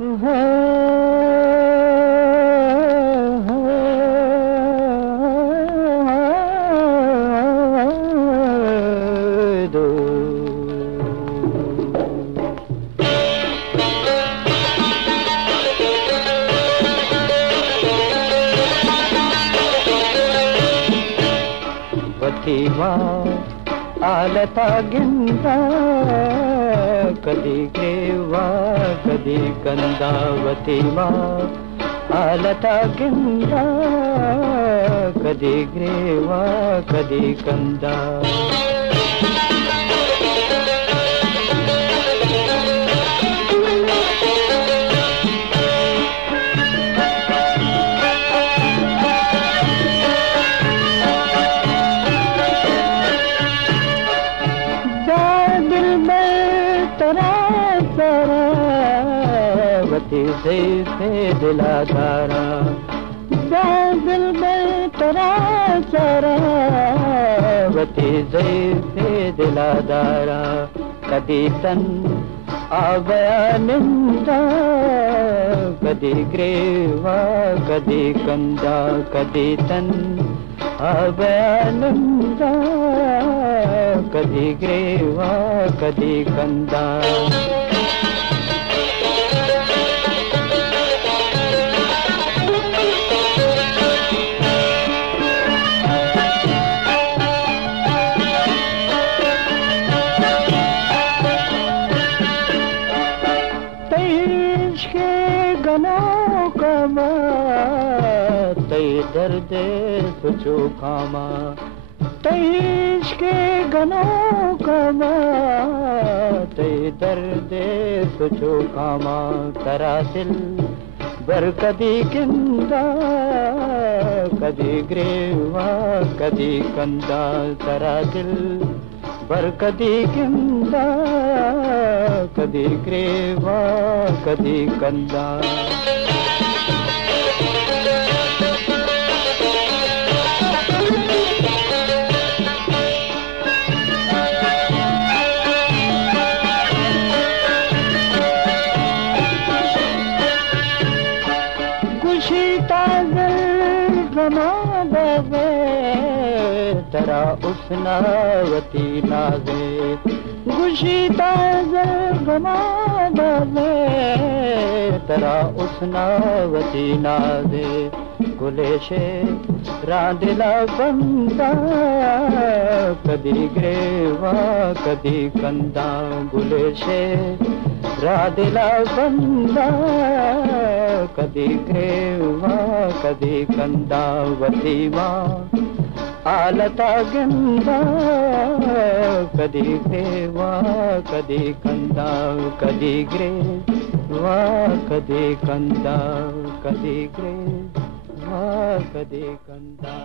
वतीवा आलतागिंद कदी ग्रेवा कदी कंदा वतीवा आलतागिंद कदी ग्रेवा कदी कंदा वती से दिलादारा दिल में तेरा सारा वती से दिलादारा कदी तन आगया निंदा कदी ग्रेवा कदी कंदा कदी तन आगया निंदा कदी ग्रेवा कदी कंदा तई दर्द सुचो खामा तईश के गनों कमा तई दर्द सुचो खामा तरा दिल बर कदी किंदा कदी ग्रेवा कदी कंदा तरा दिल बर कदी किंदा कदी ग्रेवा कदी कंदा तरा उसनावती नाज़े गुशी ताज़र गमा बाज़े तरा उसनावती नाज़े गुलेशे रांदिला बंदा कदी ग्रेवा कदी कंदा गुलेशे रांदिला बंदा कदी ग्रेवा कदी कंदा वतीवा आलता गंदा कदी ग्रेवा कदी कंदा कदी ग्रेवा कदी कंदा कदी ग्रेवा कदी कंदा।